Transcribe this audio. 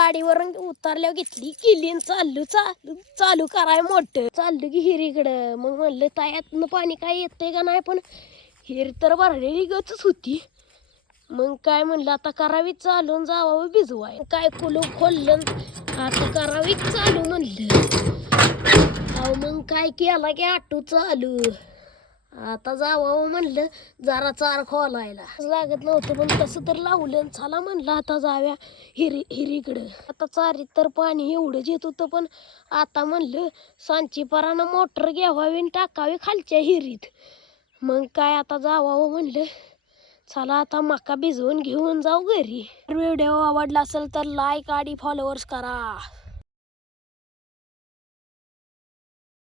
गाडीवर उतरल्यावर घेतली केली चाललो चालू चालू कराय मोठं चाललो की हिरीकडं. मग म्हणलं तायातनं पाणी काय येतंय का नाही, पण हिर तर भरलेली गचच होती. मग काय म्हणलं आता करावी चालून जावावं भिजवाय. काय कुलूप खोललं आता करावी चालू म्हणलं. अहो मग काय केला की आटू चालू. आता जावं म्हणलं जरा चार खोलायला लागत नव्हतं, पण कसं तर लावलं. चला म्हणलं आता जाव्या हिरीकडं. आता चारीत तर पाणी एवढंच येत होतं, पण आता म्हणलं सांचीपरानं मोटर घ्यावावी आणि टाकावी खालच्या हिरीत. मग काय आता जावावं म्हणलं. चला आता मका भिजवून घेऊन जाऊ घरी. व्हिडिओ आवडला असेल तर लाईक आणि फॉलोअर्स करा.